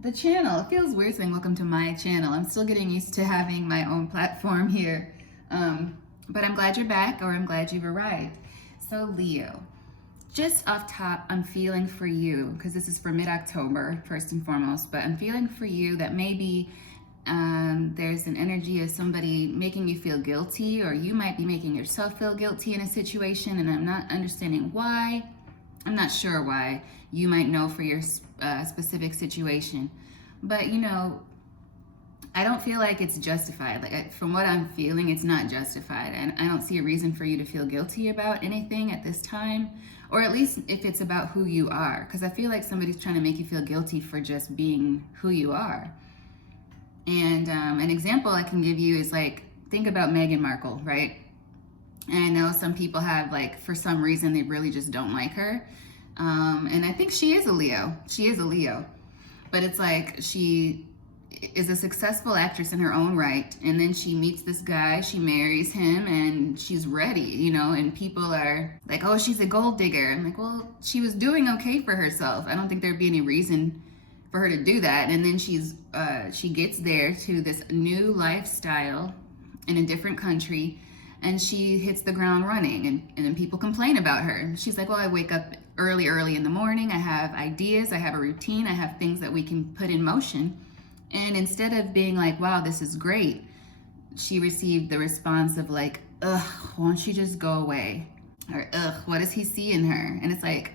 the channel. It feels weird saying welcome to my channel. I'm still getting used to having my own platform here. But I'm glad you're back, or I'm glad you've arrived. So Leo, just off top, I'm feeling for you, because this is for mid-October, first and foremost, but I'm feeling for you that maybe there's an energy of somebody making you feel guilty, or you might be making yourself feel guilty in a situation, and I'm not understanding why. I'm not sure why. You might know for your specific situation. But, I don't feel like it's justified. From what I'm feeling, it's not justified. And I don't see a reason for you to feel guilty about anything at this time, or at least if it's about who you are. Because I feel like somebody's trying to make you feel guilty for just being who you are. And an example I can give you is think about Meghan Markle, right? And I know some people have, for some reason, they really just don't like her. And I think she is a Leo. She is a Leo. But it's she is a successful actress in her own right. And then she meets this guy, she marries him, and she's ready, and people are like, oh, she's a gold digger. I'm like, well, she was doing okay for herself. I don't think there'd be any reason for her to do that. And then she gets there to this new lifestyle in a different country, and she hits the ground running, and then people complain about her. She's like, well, I wake up early in the morning. I have ideas, I have a routine, I have things that we can put in motion. And instead of being like, wow, this is great, she received the response of ugh, won't you just go away? Or, ugh, what does he see in her? And it's like,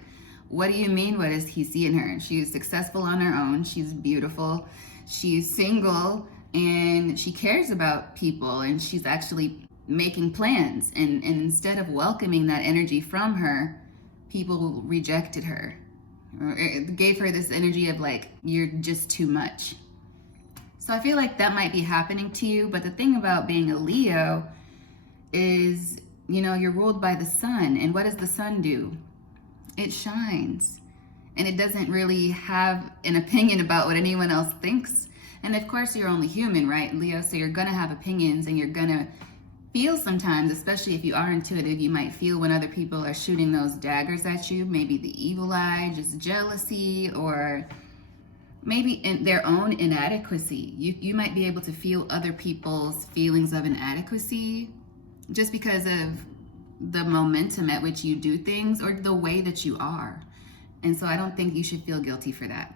what do you mean, what does he see in her? She's successful on her own, she's beautiful, she's single, and she cares about people, and she's actually making plans. And instead of welcoming that energy from her, people rejected her, or it gave her this energy of you're just too much. So I feel like that might be happening to you. But the thing about being a Leo is, you're ruled by the sun. And what does the sun do? It shines. And it doesn't really have an opinion about what anyone else thinks. And of course, you're only human, right, Leo? So you're going to have opinions, and you're going to feel sometimes, especially if you are intuitive, you might feel when other people are shooting those daggers at you, maybe the evil eye, just jealousy, or maybe in their own inadequacy. You might be able to feel other people's feelings of inadequacy just because of the momentum at which you do things or the way that you are. And so I don't think you should feel guilty for that.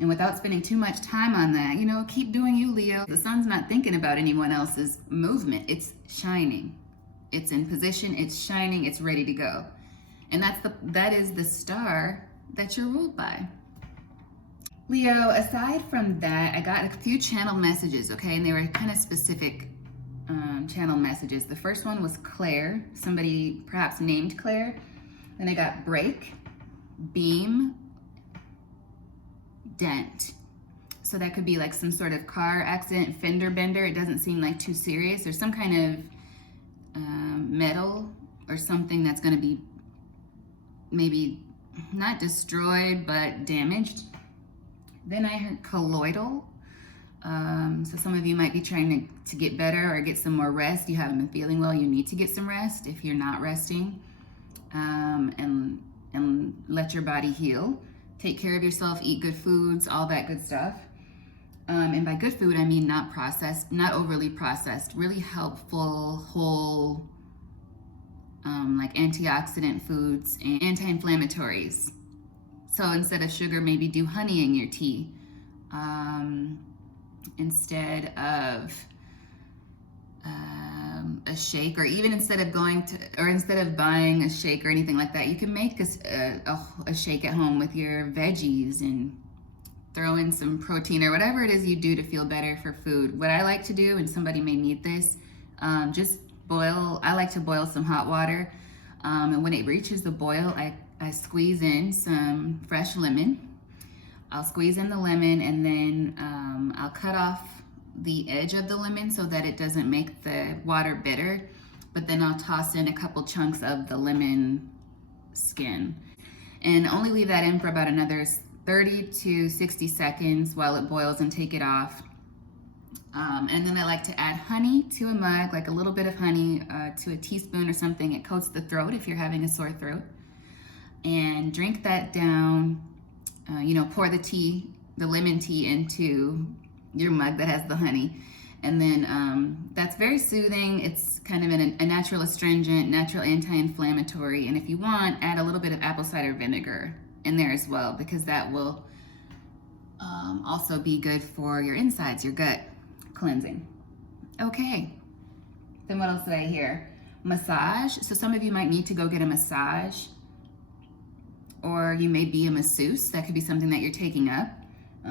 And without spending too much time on that, keep doing you, Leo. The sun's not thinking about anyone else's movement. It's shining. It's in position, it's shining, it's ready to go. And that is the star that you're ruled by. Leo, aside from that, I got a few channel messages, okay? And they were kind of specific channel messages. The first one was Claire, somebody perhaps named Claire. Then I got break, beam, dent. So that could be some sort of car accident, fender bender. It doesn't seem too serious. There's some kind of metal or something that's going to be maybe not destroyed but damaged. Then I heard colloidal. So some of you might be trying to get better or get some more rest. You haven't been feeling well. You need to get some rest if you're not resting, and let your body heal. Take care of yourself, eat good foods, all that good stuff. And by good food, I mean not processed, not overly processed, really helpful, whole, antioxidant foods and anti-inflammatories. So instead of sugar, maybe do honey in your tea. Instead of a shake, or even instead of buying a shake or anything like that, you can make a shake at home with your veggies and throw in some protein or whatever it is you do to feel better for food. What I like to do, and somebody may need this, I like to boil some hot water. And when it reaches the boil, I squeeze in some fresh lemon. I'll squeeze in the lemon, and then I'll cut off the edge of the lemon so that it doesn't make the water bitter, but then I'll toss in a couple chunks of the lemon skin and only leave that in for about another 30 to 60 seconds while it boils, and take it off. And then I like to add honey to a mug, a little bit of honey to a teaspoon or something. It coats the throat if you're having a sore throat. And drink that down, pour the tea the lemon tea into your mug that has the honey. And then that's very soothing. It's kind of a natural astringent, natural anti-inflammatory. And if you want, add a little bit of apple cider vinegar in there as well, because that will also be good for your insides, your gut cleansing. Okay, then what else did I hear? Massage. So some of you might need to go get a massage, or you may be a masseuse. That could be something that you're taking up.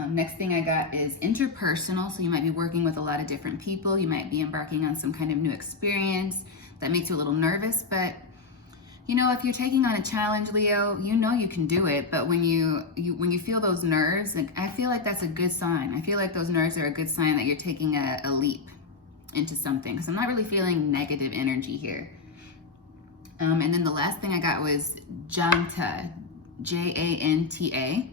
Next thing I got is interpersonal. So you might be working with a lot of different people. You might be embarking on some kind of new experience that makes you a little nervous. But you know, if you're taking on a challenge, Leo, you know you can do it. But when you feel those nerves, like, I feel like that's a good sign. I feel like those nerves are a good sign that you're taking a leap into something. So I'm not really feeling negative energy here. And then the last thing I got was Janta, Janta.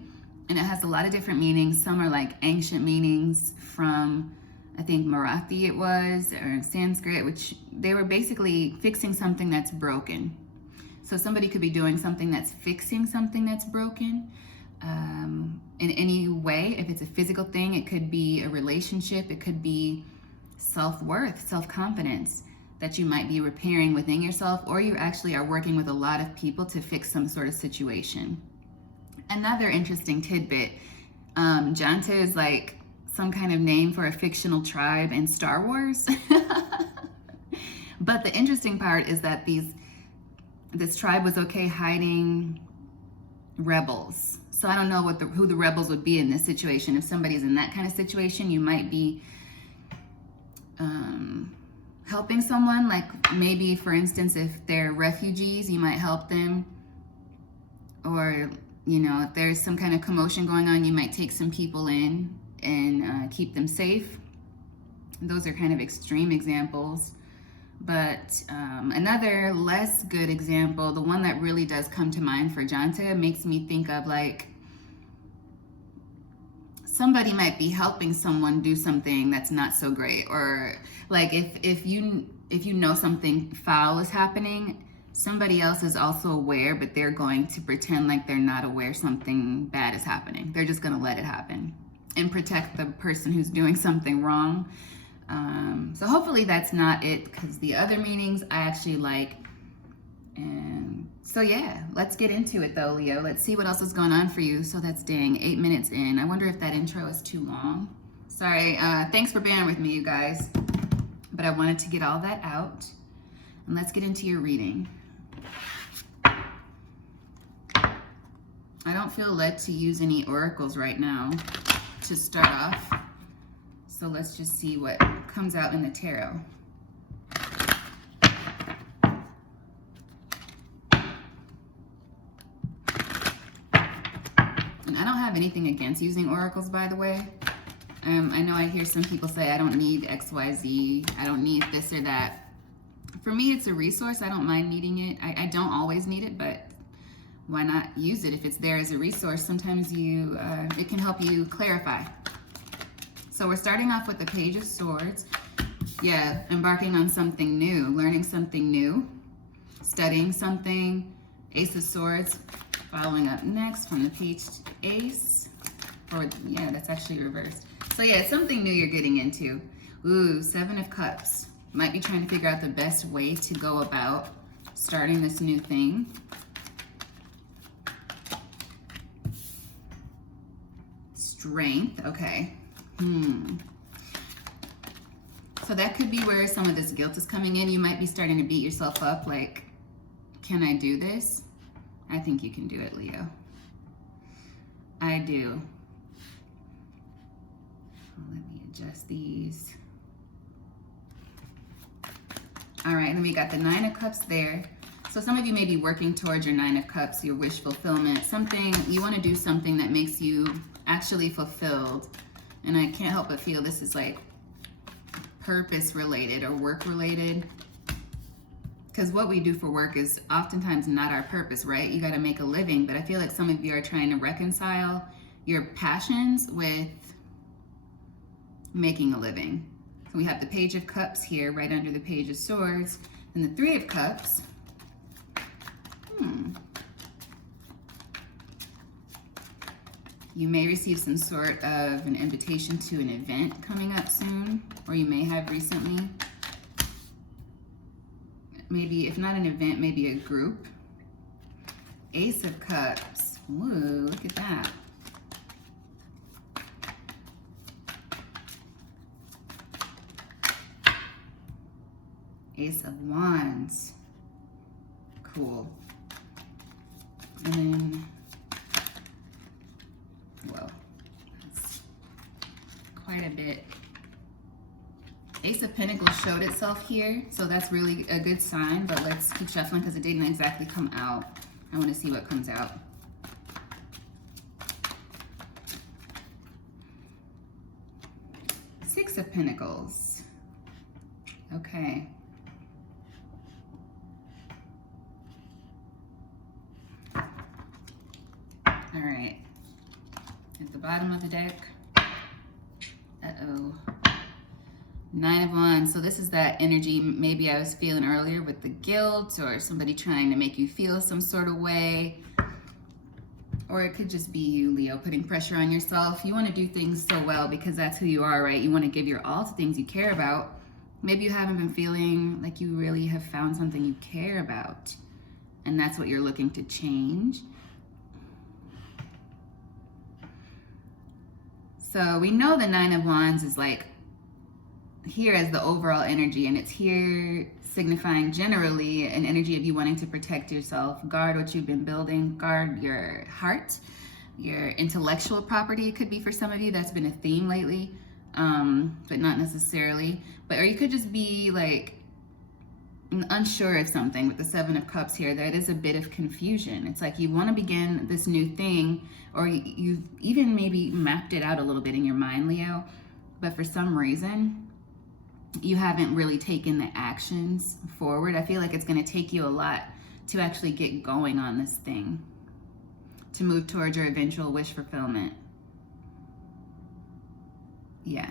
And it has a lot of different meanings. Some are like ancient meanings from, I think, Marathi it was, or Sanskrit, which they were basically fixing something that's broken. So somebody could be doing something that's fixing something that's broken in any way. If it's a physical thing, it could be a relationship, it could be self-worth, self-confidence that you might be repairing within yourself, or you actually are working with a lot of people to fix some sort of situation. Another interesting tidbit, Janta is like some kind of name for a fictional tribe in Star Wars. But the interesting part is that this tribe was okay hiding rebels. So I don't know who the rebels would be in this situation. If somebody's in that kind of situation, you might be helping someone. Like maybe, for instance, if they're refugees, you might help them. Or, you know, if there's some kind of commotion going on, you might take some people in and keep them safe. Those are kind of extreme examples. But another less good example, the one that really does come to mind for Janta, makes me think of like somebody might be helping someone do something that's not so great. Or like if you know something foul is happening, somebody else is also aware, but they're going to pretend like they're not aware something bad is happening. They're just going to let it happen and protect the person who's doing something wrong. So hopefully that's not it, because the other meanings I actually like. And so yeah, let's get into it though, Leo. Let's see what else is going on for you. So that's 8 minutes in. I wonder if that intro is too long. Sorry, thanks for bearing with me, you guys. But I wanted to get all that out. And let's get into your reading. I don't feel led to use any oracles right now to start off. So let's just see what comes out in the tarot. And I don't have anything against using oracles, by the way. I know I hear some people say I don't need XYZ, I don't need this or that. For me, it's a resource. I don't mind needing it. I don't always need it, but why not use it if it's there as a resource? Sometimes it can help you clarify. So we're starting off with the Page of Swords. Yeah, embarking on something new, learning something new, studying something. Ace of Swords, following up next from the Page Ace. Or yeah, that's actually reversed. So yeah, it's something new you're getting into. Ooh, Seven of Cups. Might be trying to figure out the best way to go about starting this new thing. Strength, okay. So that could be where some of this guilt is coming in. You might be starting to beat yourself up like, can I do this? I think you can do it, Leo. I do. Let me adjust these. All right, then we got the Nine of Cups there. So some of you may be working towards your Nine of Cups, your wish fulfillment. Something, you want to do something that makes you actually fulfilled. And I can't help but feel this is like purpose related or work related. Because what we do for work is oftentimes not our purpose, right? You got to make a living. But I feel like some of you are trying to reconcile your passions with making a living. So we have the Page of Cups here, right under the Page of Swords. And the Three of Cups. You may receive some sort of an invitation to an event coming up soon, or you may have recently. Maybe, if not an event, maybe a group. Ace of Cups. Ooh, look at that. Ace of Wands. Cool. And then, whoa, that's quite a bit. Ace of Pentacles showed itself here, so that's really a good sign, but let's keep shuffling because it didn't exactly come out. I want to see what comes out. Six of Pentacles. Okay. All right. At the bottom of the deck. Uh-oh. Nine of Wands. So this is that energy maybe I was feeling earlier with the guilt, or somebody trying to make you feel some sort of way. Or it could just be you, Leo, putting pressure on yourself. You want to do things so well because that's who you are, right? You want to give your all to things you care about. Maybe you haven't been feeling like you really have found something you care about, and that's what you're looking to change. So we know the Nine of Wands is like here as the overall energy, and it's here signifying generally an energy of you wanting to protect yourself, guard what you've been building, guard your heart, your intellectual property. It could be for some of you, that's been a theme lately, but not necessarily. Or you could just be like unsure of something with the Seven of Cups here. That is a bit of confusion. It's like you want to begin this new thing, or you've even maybe mapped it out a little bit in your mind, Leo, but for some reason you haven't really taken the actions forward. I feel like it's going to take you a lot to actually get going on this thing, to move towards your eventual wish fulfillment. Yeah.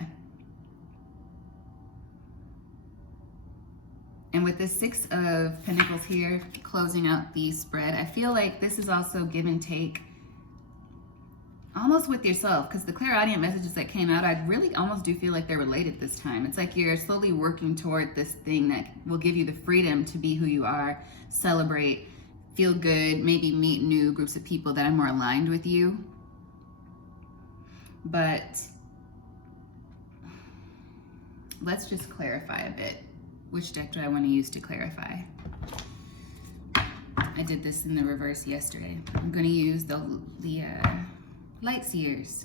And with the Six of Pentacles here, closing out the spread, I feel like this is also give and take, almost with yourself, because the clairaudient messages that came out, I really almost do feel like they're related this time. It's like you're slowly working toward this thing that will give you the freedom to be who you are, celebrate, feel good, maybe meet new groups of people that are more aligned with you. But let's just clarify a bit. Which deck do I want to use to clarify? I did this in the reverse yesterday. I'm going to use the Light Seers.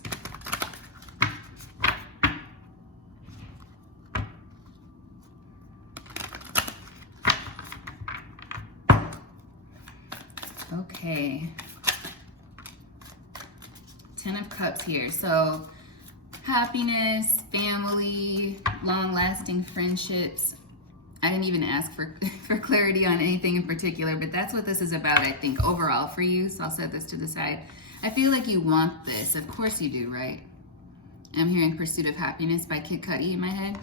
Okay. 10 of Cups here. So happiness, family, long-lasting friendships. I didn't even ask for clarity on anything in particular, but that's what this is about, I think, overall for you. So I'll set this to the side. I feel like you want this. Of course you do, right? I'm hearing Pursuit of Happiness by Kid Cudi in my head.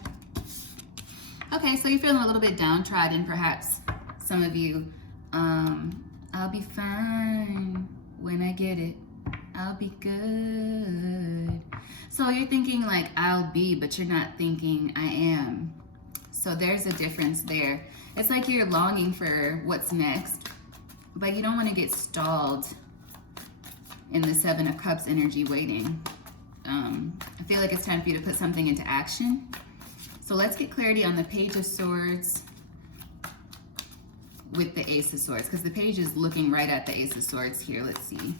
Okay, so you're feeling a little bit downtrodden, perhaps. Some of you, I'll be fine when I get it. I'll be good. So you're thinking like I'll be, but you're not thinking I am. So there's a difference there. It's like you're longing for what's next, but you don't want to get stalled in the Seven of Cups energy waiting. I feel like it's time for you to put something into action. So let's get clarity on the Page of Swords with the Ace of Swords, because the page is looking right at the Ace of Swords here. Let's see.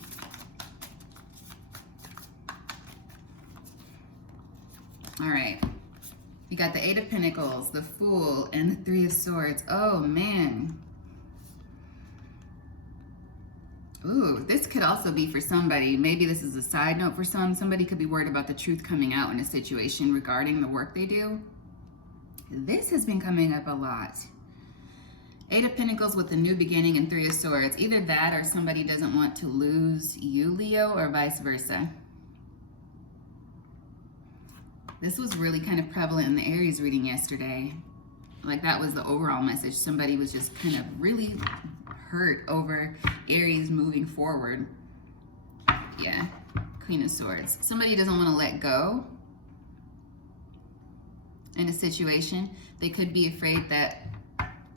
All right. You got the Eight of Pentacles, the Fool, and the Three of Swords. Oh, man. Ooh, this could also be for somebody. Maybe this is a side note for somebody could be worried about the truth coming out in a situation regarding the work they do. This has been coming up a lot. Eight of Pentacles with the new beginning and Three of Swords. Either that or somebody doesn't want to lose you, Leo, or vice versa. This was really kind of prevalent in the Aries reading yesterday. Like that was the overall message. Somebody was just kind of really hurt over Aries moving forward. Yeah, Queen of Swords. Somebody doesn't want to let go in a situation. They could be afraid that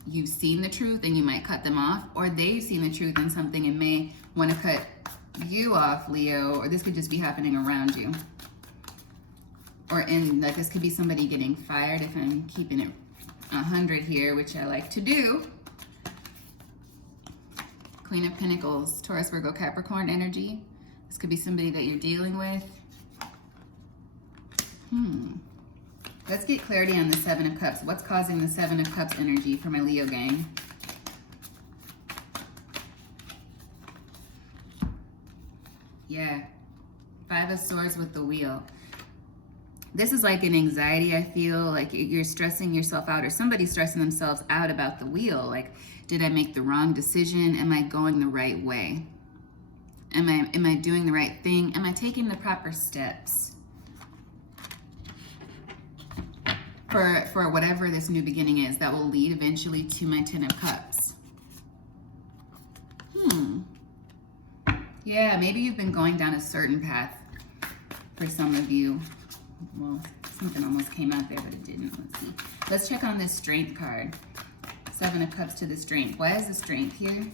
you've seen the truth and you might cut them off, or they've seen the truth in something and may want to cut you off, Leo, or this could just be happening around you. Or in, like, this could be somebody getting fired if I'm keeping it 100 here, which I like to do. Queen of Pentacles, Taurus, Virgo, Capricorn energy. This could be somebody that you're dealing with. Let's get clarity on the Seven of Cups. What's causing the Seven of Cups energy for my Leo gang? Yeah. Five of Swords with the Wheel. This is like an anxiety, I feel like you're stressing yourself out, or somebody's stressing themselves out about the wheel. Like, did I make the wrong decision? Am I going the right way? Am I doing the right thing? Am I taking the proper steps for whatever this new beginning is that will lead eventually to my Ten of Cups? Yeah, maybe you've been going down a certain path for some of you. Well, something almost came out there, but it didn't. Let's see. Let's check on this Strength card. Seven of Cups to the Strength. Why is the Strength here?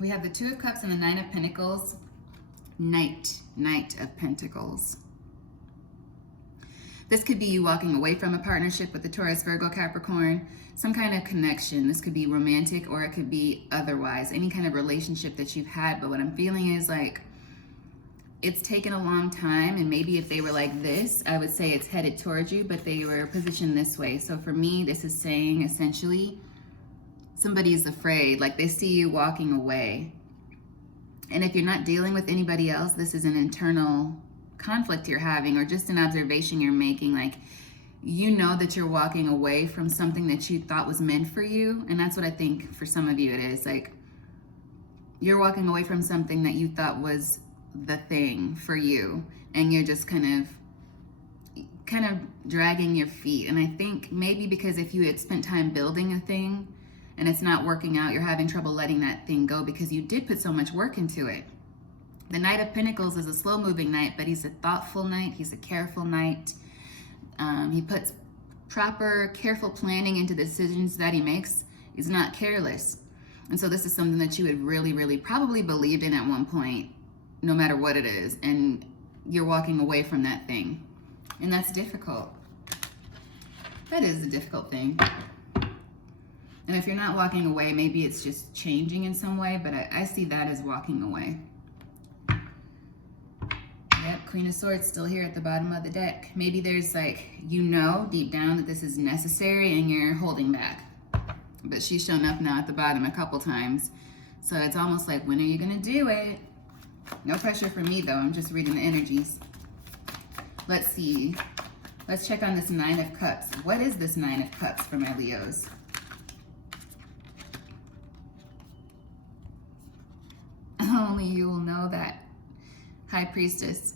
We have the Two of Cups and the Nine of Pentacles. Knight of Pentacles. This could be you walking away from a partnership with the Taurus, Virgo, Capricorn. Some kind of connection. This could be romantic or it could be otherwise. Any kind of relationship that you've had. But what I'm feeling is like it's taken a long time, and maybe if they were like this, I would say it's headed towards you, but they were positioned this way. So for me, this is saying essentially somebody's afraid, like they see you walking away. And if you're not dealing with anybody else, this is an internal conflict you're having, or just an observation you're making. Like, you know that you're walking away from something that you thought was meant for you. And that's what I think for some of you it is. Like, you're walking away from something that you thought was the thing for you, and you're just kind of dragging your feet. And I think maybe because if you had spent time building a thing and it's not working out, you're having trouble letting that thing go because you did put so much work into it. The Knight of Pentacles is a slow-moving knight, but he's a thoughtful knight. He's a careful knight. He puts proper, careful planning into the decisions that he makes. He's not careless. And so this is something that you had really, really probably believed in at one point, no matter what it is. And you're walking away from that thing. And that's difficult. That is a difficult thing. And if you're not walking away, maybe it's just changing in some way, but I see that as walking away. Yep, Queen of Swords still here at the bottom of the deck. Maybe there's like, you know deep down that this is necessary and you're holding back. But she's shown up now at the bottom a couple times. So it's almost like, when are you gonna do it? No pressure from me though, I'm just reading the energies. Let's see. Let's check on this Nine of Cups. What is this Nine of Cups for my Leos? Only you will know that. High Priestess.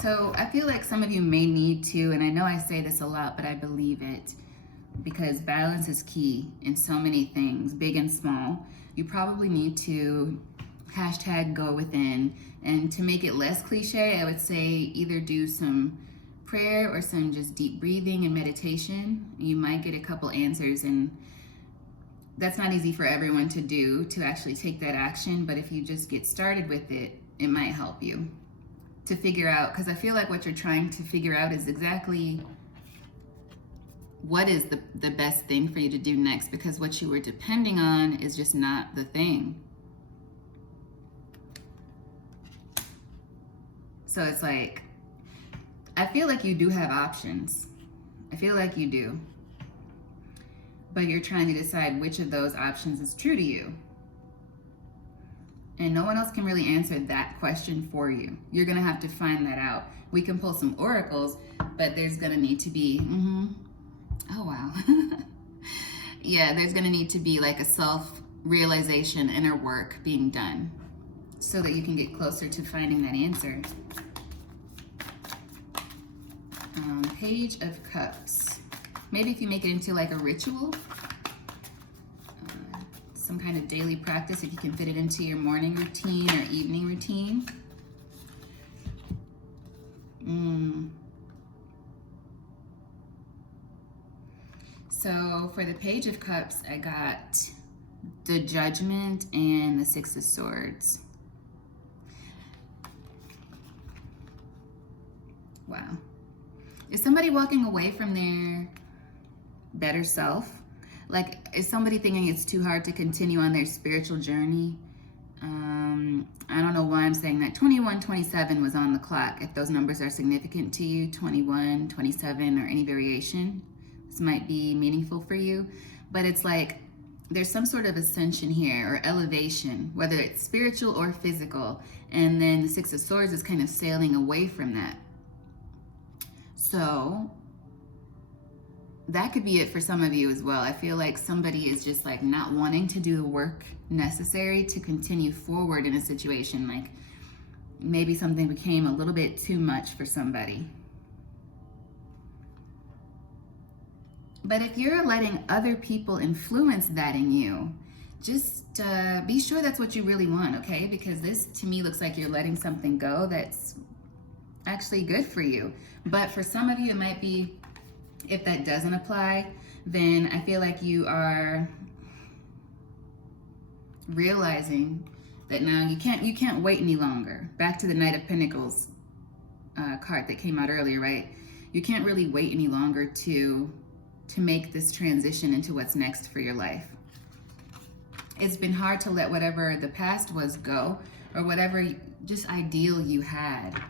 So I feel like some of you may need to, and I know I say this a lot, but I believe it, because balance is key in so many things, big and small. You probably need to #go within, and to make it less cliche, I would say either do some prayer or some just deep breathing and meditation. You might get a couple answers, and that's not easy for everyone to do, to actually take that action, but if you just get started with it, it might help you to figure out, because I feel like what you're trying to figure out is exactly what is the best thing for you to do next, because what you were depending on is just not the thing. So it's like, I feel like you do have options. I feel like you do. But you're trying to decide which of those options is true to you. And no one else can really answer that question for you. You're gonna have to find that out. We can pull some oracles, but there's gonna need to be, oh wow. Yeah, there's gonna need to be like a self-realization, inner work being done so that you can get closer to finding that answer. Page of Cups. Maybe if you make it into like a ritual, some kind of daily practice, if you can fit it into your morning routine or evening routine. So for the Page of Cups, I got the Judgment and the Six of Swords. Wow. Is somebody walking away from their better self? Like, is somebody thinking it's too hard to continue on their spiritual journey? I don't know why I'm saying that. 21, 27 was on the clock. If those numbers are significant to you, 21, 27, or any variation, this might be meaningful for you. But it's like there's some sort of ascension here or elevation, whether it's spiritual or physical. And then the Six of Swords is kind of sailing away from that. So that could be it for some of you as well. I feel like somebody is just like not wanting to do the work necessary to continue forward in a situation. Like maybe something became a little bit too much for somebody. But if you're letting other people influence that in you, just be sure that's what you really want, okay? Because this to me looks like you're letting something go that's actually good for you. But for some of you, it might be, if that doesn't apply, then I feel like you are realizing that now you can't wait any longer. Back to the Knight of Pentacles card that came out earlier, right? You can't really wait any longer to make this transition into what's next for your life. It's been hard to let whatever the past was go, or whatever just ideal you had.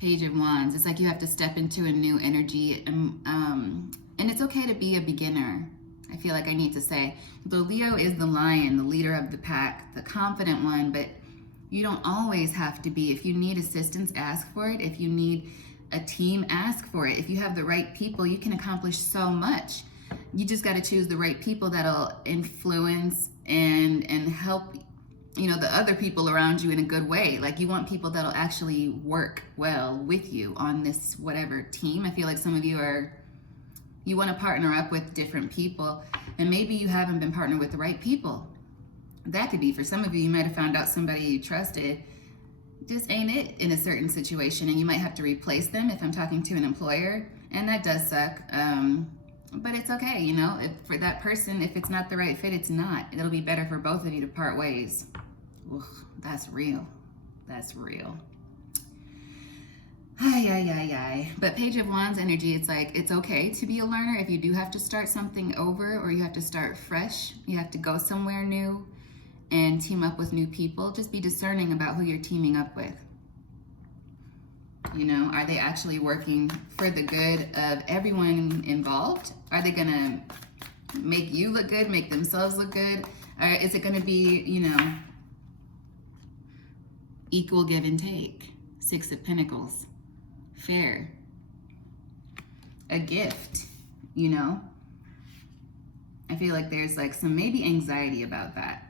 Page of Wands. It's like you have to step into a new energy, and it's okay to be a beginner. I feel like I need to say, the Leo is the lion, the leader of the pack, the confident one, but you don't always have to be. If you need assistance, ask for it. If you need a team, ask for it. If you have the right people, you can accomplish so much. You just got to choose the right people that'll influence and help, you know, the other people around you in a good way. Like you want people that'll actually work well with you on this whatever team. I feel like some of you you want to partner up with different people, and maybe you haven't been partnered with the right people. That could be for some of you. You might have found out somebody you trusted just ain't it in a certain situation, and you might have to replace them if I'm talking to an employer, and that does suck. But it's okay, you know, for that person, if it's not the right fit, it's not. It'll be better for both of you to part ways. Ugh, that's real. That's real. Ay. But Page of Wands energy, it's like, it's okay to be a learner. If you do have to start something over, or you have to start fresh, you have to go somewhere new and team up with new people, just be discerning about who you're teaming up with. You know, are they actually working for the good of everyone involved? Are they gonna make you look good, make themselves look good? Or is it gonna be, you know, equal give and take? Six of Pentacles, fair, a gift, you know? I feel like there's like some maybe anxiety about that.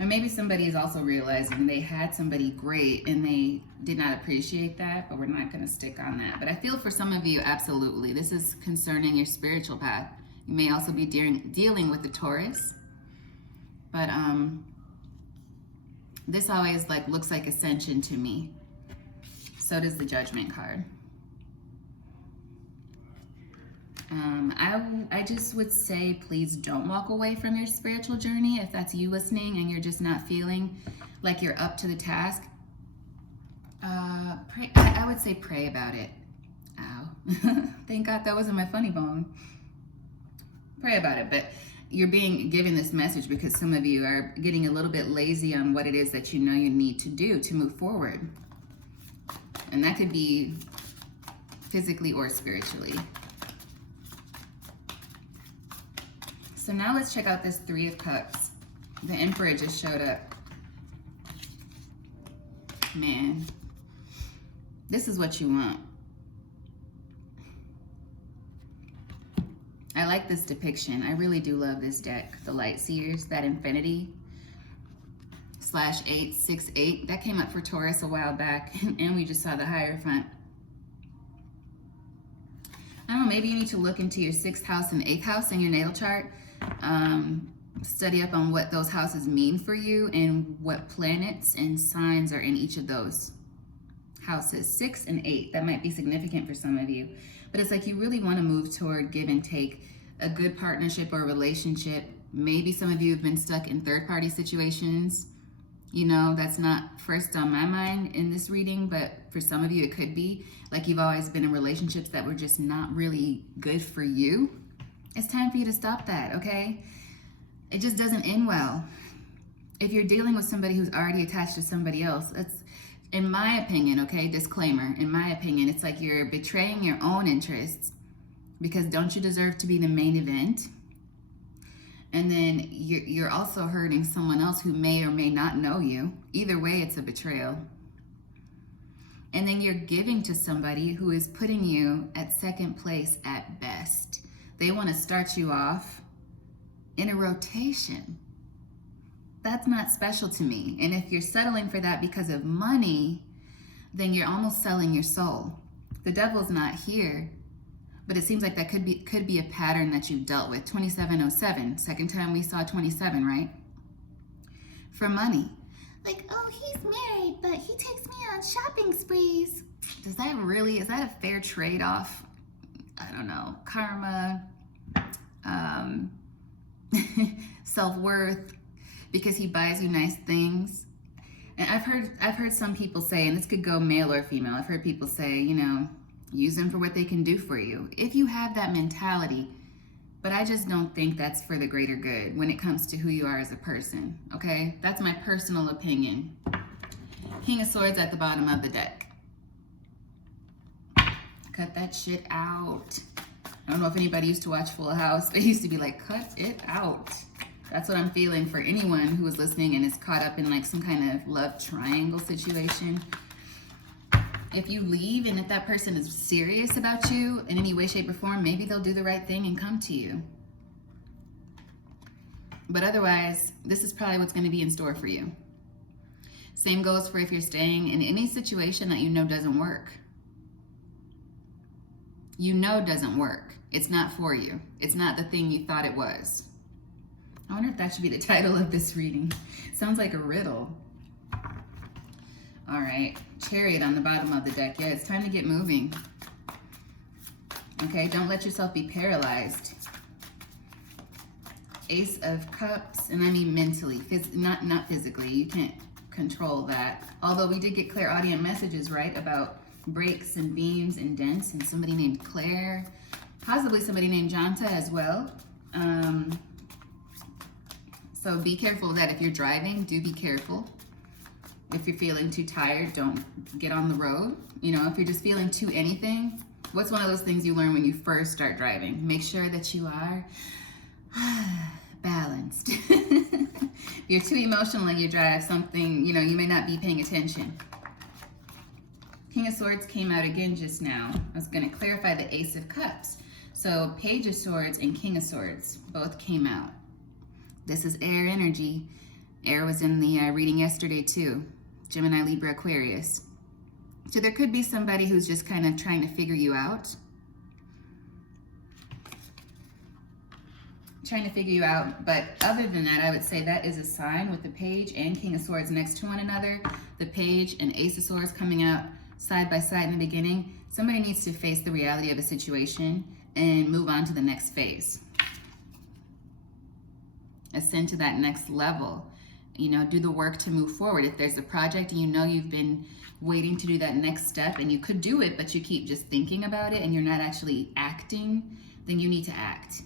Or maybe somebody is also realizing they had somebody great and they did not appreciate that, but we're not going to stick on that. But I feel for some of you, absolutely. This is concerning your spiritual path. You may also be dealing with the Taurus. But this always like looks like ascension to me. So does the Judgment card. I just would say, please don't walk away from your spiritual journey. If that's you listening and you're just not feeling like you're up to the task, I would say pray about it. Ow. Thank God that wasn't my funny bone. Pray about it, but you're being given this message because some of you are getting a little bit lazy on what it is that you know you need to do to move forward. And that could be physically or spiritually. So now let's check out this Three of Cups. The Emperor just showed up. Man, this is what you want. I like this depiction. I really do love this deck. The Light Seers, that infinity. 8/868. That came up for Taurus a while back, and we just saw the Hierophant. I don't know, maybe you need to look into your 6th house and 8th house in your natal chart. Study up on what those houses mean for you and what planets and signs are in each of those houses. 6 and 8, that might be significant for some of you. But it's like you really want to move toward give and take, a good partnership or relationship. Maybe some of you have been stuck in third-party situations. You know, that's not first on my mind in this reading, but for some of you it could be. Like you've always been in relationships that were just not really good for you. It's time for you to stop that, okay? It just doesn't end well. If you're dealing with somebody who's already attached to somebody else, it's, in my opinion, okay, disclaimer, in my opinion, it's like you're betraying your own interests, because don't you deserve to be the main event? And then you're also hurting someone else who may or may not know you. Either way, it's a betrayal. And then you're giving to somebody who is putting you at second place at best. They want to start you off in a rotation. That's not special to me. And if you're settling for that because of money, then you're almost selling your soul. The devil's not here, but it seems like that could be a pattern that you've dealt with. 2707, second time we saw 27, right? For money. Like, oh, he's married, but he takes me on shopping sprees. Is that a fair trade-off? I don't know. Karma, self-worth, because he buys you nice things. And I've heard some people say, and this could go male or female, I've heard people say, you know, use them for what they can do for you. If you have that mentality, but I just don't think that's for the greater good when it comes to who you are as a person, okay? That's my personal opinion. King of Swords at the bottom of the deck. Cut that shit out. I don't know if anybody used to watch Full House. They used to be like, cut it out. That's what I'm feeling for anyone who is listening and is caught up in like some kind of love triangle situation. If you leave and if that person is serious about you in any way, shape, or form, maybe they'll do the right thing and come to you. But otherwise, this is probably what's going to be in store for you. Same goes for if you're staying in any situation that you know doesn't work. You know doesn't work. It's not for you. It's not the thing you thought it was. I wonder if that should be the title of this reading. Sounds like a riddle. All right, Chariot on the bottom of the deck. Yeah, it's time to get moving. Okay, don't let yourself be paralyzed. Ace of Cups, and I mean mentally, not physically. You can't control that. Although we did get clairaudient messages, right, about breaks and beams and dents, and somebody named Claire, possibly somebody named Janta as well. So be careful of that. If you're driving, do be careful. If you're feeling too tired, don't get on the road. You know, if you're just feeling too anything, what's one of those things you learn when you first start driving? Make sure that you are balanced. If you're too emotional and you drive something, you know, you may not be paying attention. King of Swords came out again just now. I was going to clarify the Ace of Cups. So Page of Swords and King of Swords both came out. This is air energy. Air was in the reading yesterday too. Gemini, Libra, Aquarius. So there could be somebody who's just kind of trying to figure you out. But other than that, I would say that is a sign with the Page and King of Swords next to one another. The Page and Ace of Swords coming out side by side in the beginning. Somebody needs to face the reality of a situation and move on to the next phase. Ascend to that next level. You know, do the work to move forward. If there's a project and you know you've been waiting to do that next step and you could do it, but you keep just thinking about it and you're not actually acting, then you need to act.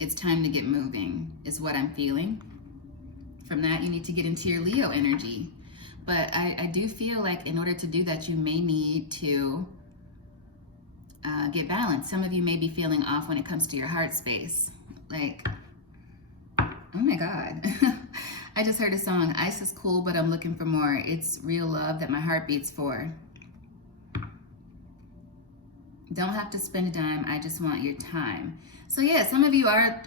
It's time to get moving, is what I'm feeling. From that, you need to get into your Leo energy. But I do feel like in order to do that, you may need to get balanced. Some of you may be feeling off when it comes to your heart space. Like, oh my God. I just heard a song, Ice is cool, but I'm looking for more. It's real love that my heart beats for. Don't have to spend a dime, I just want your time. So yeah, some of you are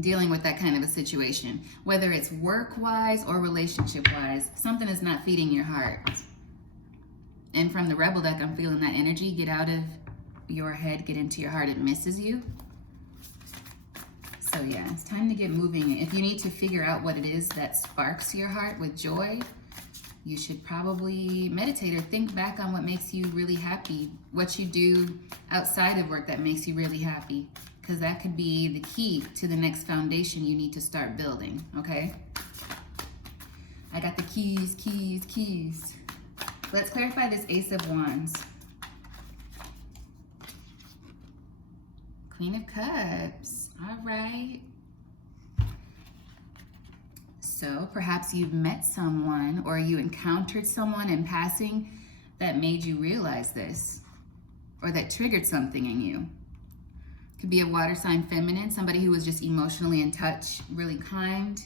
dealing with that kind of a situation, whether it's work-wise or relationship-wise. Something is not feeding your heart. And from the Rebel deck, I'm feeling that energy. Get out of your head, get into your heart. It misses you. So yeah, it's time to get moving. If you need to figure out what it is that sparks your heart with joy, you should probably meditate or think back on what makes you really happy, what you do outside of work that makes you really happy, because that could be the key to the next foundation you need to start building, okay? I got the keys, keys, keys. Let's clarify this Ace of Wands. Queen of Cups, all right. So perhaps you've met someone or you encountered someone in passing that made you realize this, or that triggered something in you. Could be a water sign feminine, somebody who was just emotionally in touch, really kind,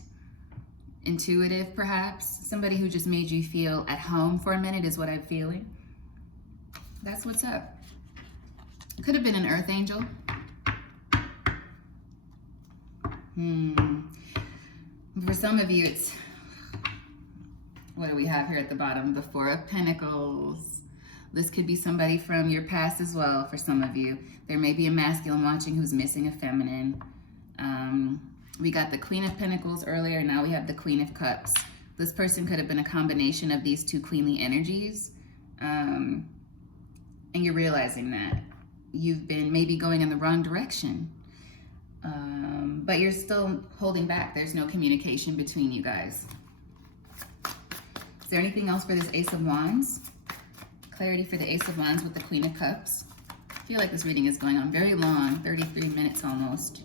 intuitive perhaps. Somebody who just made you feel at home for a minute is what I'm feeling. That's what's up. It could have been an earth angel. For some of you, it's, what do we have here at the bottom? The Four of Pentacles. This could be somebody from your past as well for some of you. There may be a masculine watching who's missing a feminine. We got the Queen of Pentacles earlier. Now we have the Queen of Cups. This person could have been a combination of these two queenly energies. And you're realizing that. You've been maybe going in the wrong direction. But you're still holding back. There's no communication between you guys. Is there anything else for this Ace of Wands? Clarity for the Ace of Wands with the Queen of Cups. I feel like this reading is going on very long, 33 minutes almost.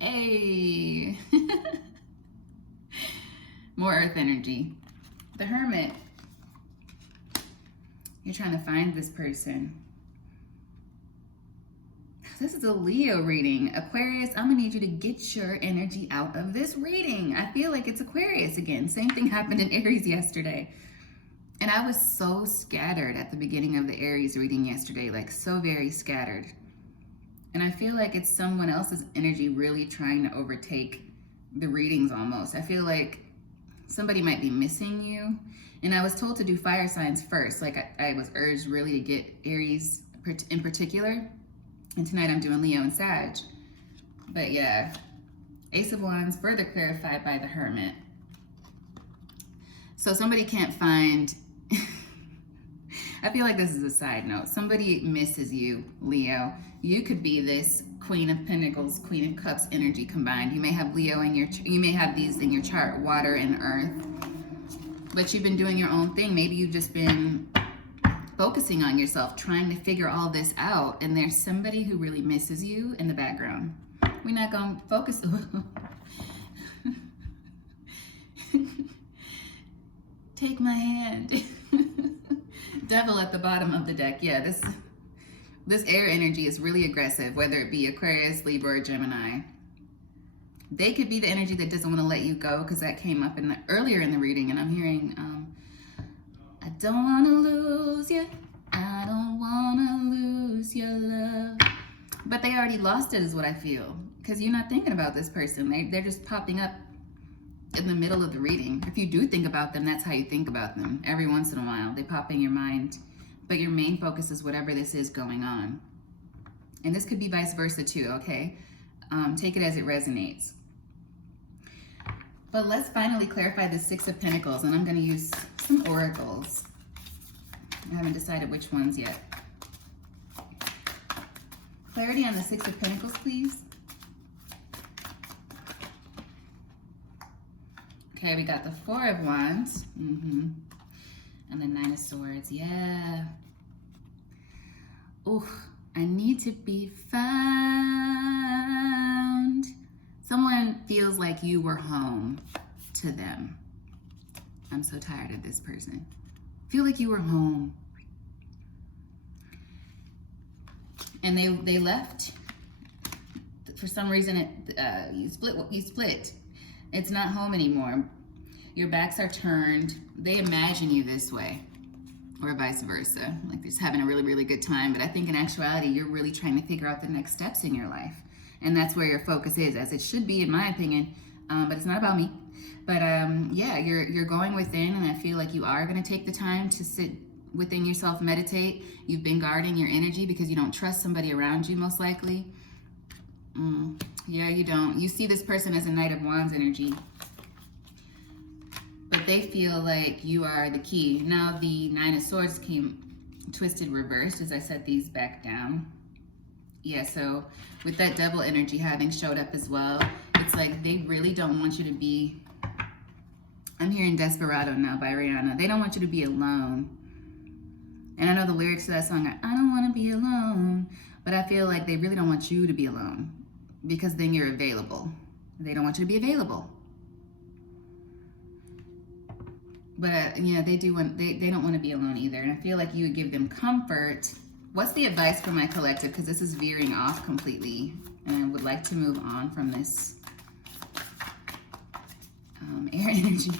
Hey! More earth energy. The Hermit. You're trying to find this person. This is a Leo reading. Aquarius, I'm gonna need you to get your energy out of this reading. I feel like it's Aquarius again. Same thing happened in Aries yesterday. And I was so scattered at the beginning of the Aries reading yesterday, like so very scattered. And I feel like it's someone else's energy really trying to overtake the readings almost. I feel like somebody might be missing you. And I was told to do fire signs first. Like I was urged really to get Aries in particular. And tonight I'm doing Leo and Sag. But yeah, Ace of Wands further clarified by the Hermit. So somebody can't find, I feel like this is a side note. Somebody misses you, Leo. You could be this Queen of Pentacles, Queen of Cups energy combined. You may have Leo in your, you may have these in your chart, water and earth. But you've been doing your own thing. Maybe you've just been focusing on yourself, trying to figure all this out. And there's somebody who really misses you in the background. We're not going to focus. Take my hand. Devil at the bottom of the deck. Yeah, this air energy is really aggressive, whether it be Aquarius, Libra, or Gemini. They could be the energy that doesn't want to let you go, because that came up in earlier in the reading, and I'm hearing, I don't want to lose you. I don't want to lose your love. But they already lost it is what I feel, because you're not thinking about this person. They're just popping up in the middle of the reading. If you do think about them, that's how you think about them. Every once in a while, they pop in your mind. But your main focus is whatever this is going on. And this could be vice versa too, okay? Take it as it resonates. But let's finally clarify the Six of Pentacles, and I'm going to use some oracles. I haven't decided which ones yet. Clarity on the Six of Pentacles, please. Okay, we got the Four of Wands. And the Nine of Swords. Yeah. Oh, I need to be found. Someone feels like you were home to them. I'm so tired of this person. Feel like you were home. And they left. For some reason, you split. It's not home anymore. Your backs are turned. They imagine you this way. or vice versa. Like they're just having a really, really good time. But I think in actuality, you're really trying to figure out the next steps in your life. And that's where your focus is, as it should be, in my opinion. But it's not about me. But yeah, you're going within, and I feel like you are going to take the time to sit within yourself, meditate. You've been guarding your energy because you don't trust somebody around you, most likely. Yeah, you don't. You see this person as a Knight of Wands energy, but they feel like you are the key. Now the Nine of Swords came twisted reversed as I set these back down. Yeah, so with that double energy having showed up as well, it's like they really don't want you to be, I'm hearing Desperado now by Rihanna. They don't want you to be alone. And I know the lyrics to that song are, I don't want to be alone. But I feel like they really don't want you to be alone, because then you're available. They don't want you to be available. But yeah, they don't want to be alone either. And I feel like you would give them comfort. What's the advice for my collective? Because this is veering off completely. And I would like to move on from this air energy.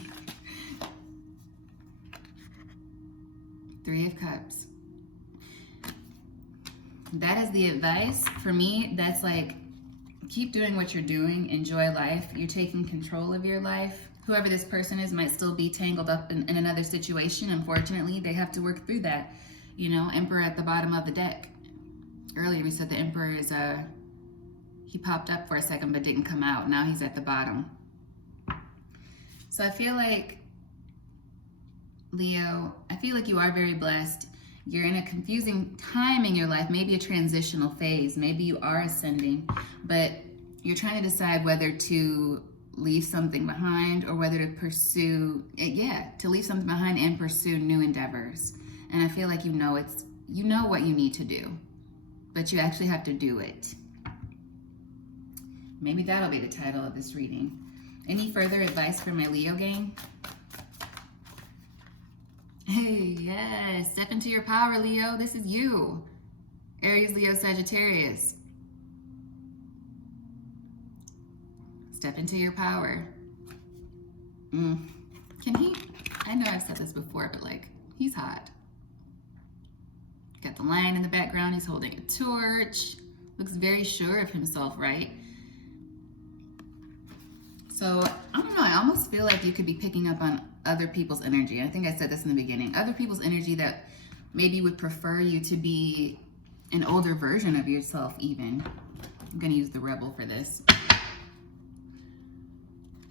Three of Cups. That is the advice. For me, that's like, keep doing what you're doing. Enjoy life. You're taking control of your life. Whoever this person is might still be tangled up in another situation. Unfortunately, they have to work through that. You know, Emperor at the bottom of the deck. Earlier we said the Emperor is, he popped up for a second but didn't come out. Now he's at the bottom. So I feel like, Leo, I feel like you are very blessed. You're in a confusing time in your life, maybe a transitional phase. Maybe you are ascending, but you're trying to decide whether to leave something behind or whether to pursue, to leave something behind and pursue new endeavors. And I feel like you know what you need to do, but you actually have to do it. Maybe that'll be the title of this reading. Any further advice for my Leo gang? Hey, yes, step into your power, Leo. This is you. Aries, Leo, Sagittarius. Step into your power. Can he? I know I've said this before, but like, he's hot. Got the lion in the background. He's holding a torch. Looks very sure of himself, right? So, I don't know. I almost feel like you could be picking up on other people's energy. I think I said this in the beginning. Other people's energy that maybe would prefer you to be an older version of yourself even. I'm going to use the Rebel for this.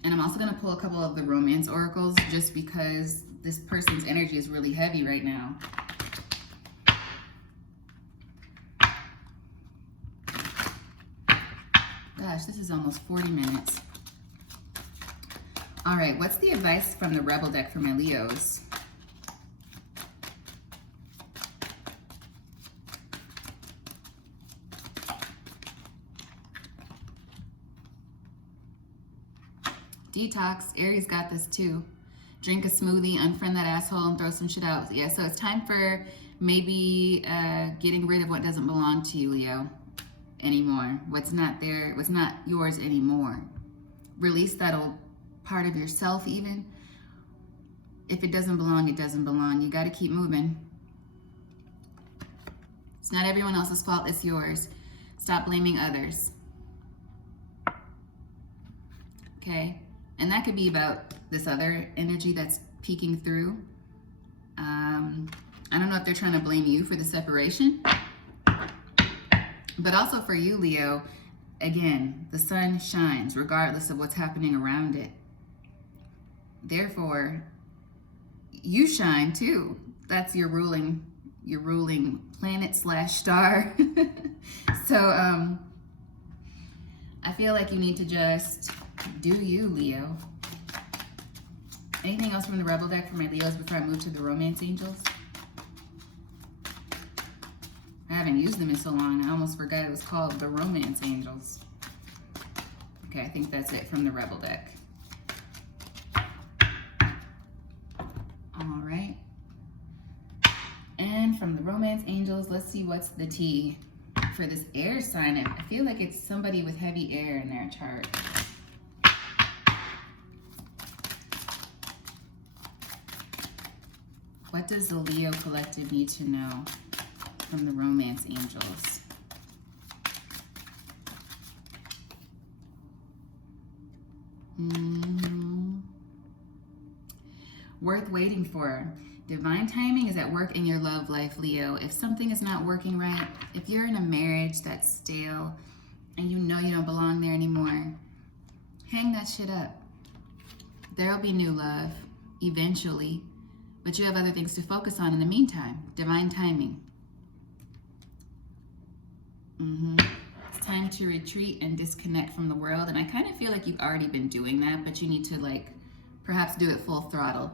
And I'm also going to pull a couple of the romance oracles just because this person's energy is really heavy right now. Gosh, this is almost 40 minutes. All right, what's the advice from the Rebel deck for my Leos? Detox. Aries got this too. Drink a smoothie, unfriend that asshole, and throw some shit out. Yeah, so it's time for maybe getting rid of what doesn't belong to you, Leo, anymore. What's not there, what's not yours anymore. Release that old part of yourself even. If it doesn't belong, it doesn't belong. You got to keep moving. It's not everyone else's fault, it's yours. Stop blaming others. Okay? And that could be about this other energy that's peeking through. I don't know if they're trying to blame you for the separation, but also for you, Leo. Again, the sun shines regardless of what's happening around it. Therefore, you shine too. That's your ruling planet / star. So I feel like you need to just do you, Leo. Anything else from the Rebel deck for my Leos before I move to the Romance Angels? I haven't used them in so long, I almost forgot it was called the Romance Angels. Okay, I think that's it from the Rebel deck. All right. And from the Romance Angels, let's see what's the tea for this air sign. I feel like it's somebody with heavy air in their chart. What does the Leo collective need to know from the romance angels? Worth waiting for. Divine timing is at work in your love life, Leo. If something is not working right, if you're in a marriage that's stale and you know you don't belong there anymore, hang that shit up. There'll be new love eventually, but you have other things to focus on in the meantime. Divine timing. It's time to retreat and disconnect from the world. And I kind of feel like you've already been doing that, but you need to like perhaps do it full throttle.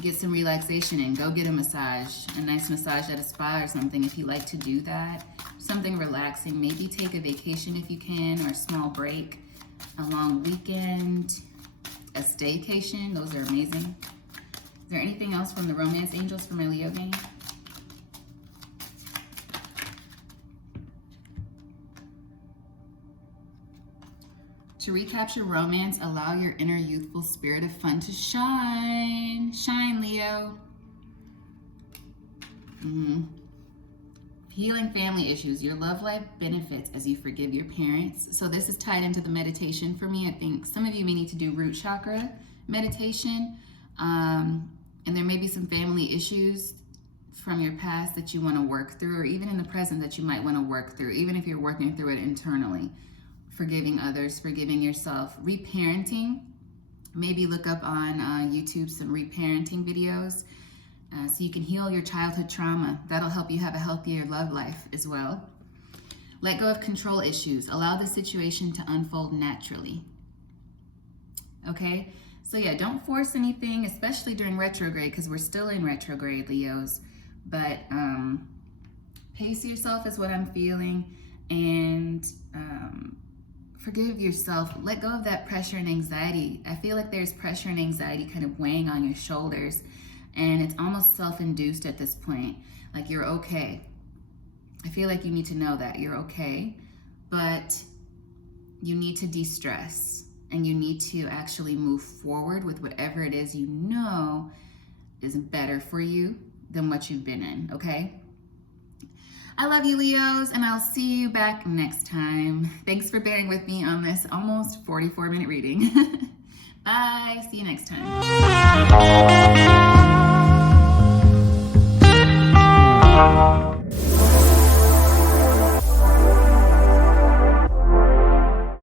Get some relaxation in. Go get a massage, a nice massage at a spa or something if you like to do that. Something relaxing. Maybe take a vacation if you can, or a small break, a long weekend, a staycation. Those are amazing. Is there anything else from the romance angels for my Leo game? To recapture romance, allow your inner youthful spirit of fun to shine. Shine, Leo. Healing family issues. Your love life benefits as you forgive your parents. So this is tied into the meditation for me. I think some of you may need to do root chakra meditation. And there may be some family issues from your past that you want to work through, or even in the present that you might want to work through, even if you're working through it internally. Forgiving others, forgiving yourself, reparenting. Maybe look up on YouTube some reparenting videos so you can heal your childhood trauma. That'll help you have a healthier love life as well. Let go of control issues. Allow the situation to unfold naturally. Okay? So yeah, don't force anything, especially during retrograde, because we're still in retrograde, Leos. But pace yourself is what I'm feeling. And forgive yourself. Let go of that pressure and anxiety. I feel like there's pressure and anxiety kind of weighing on your shoulders, and it's almost self-induced at this point. Like, you're okay. I feel like you need to know that you're okay, but you need to de-stress, and you need to actually move forward with whatever it is you know is better for you than what you've been in, okay? I love you, Leos, and I'll see you back next time. Thanks for bearing with me on this almost 44-minute reading. Bye. See you next time.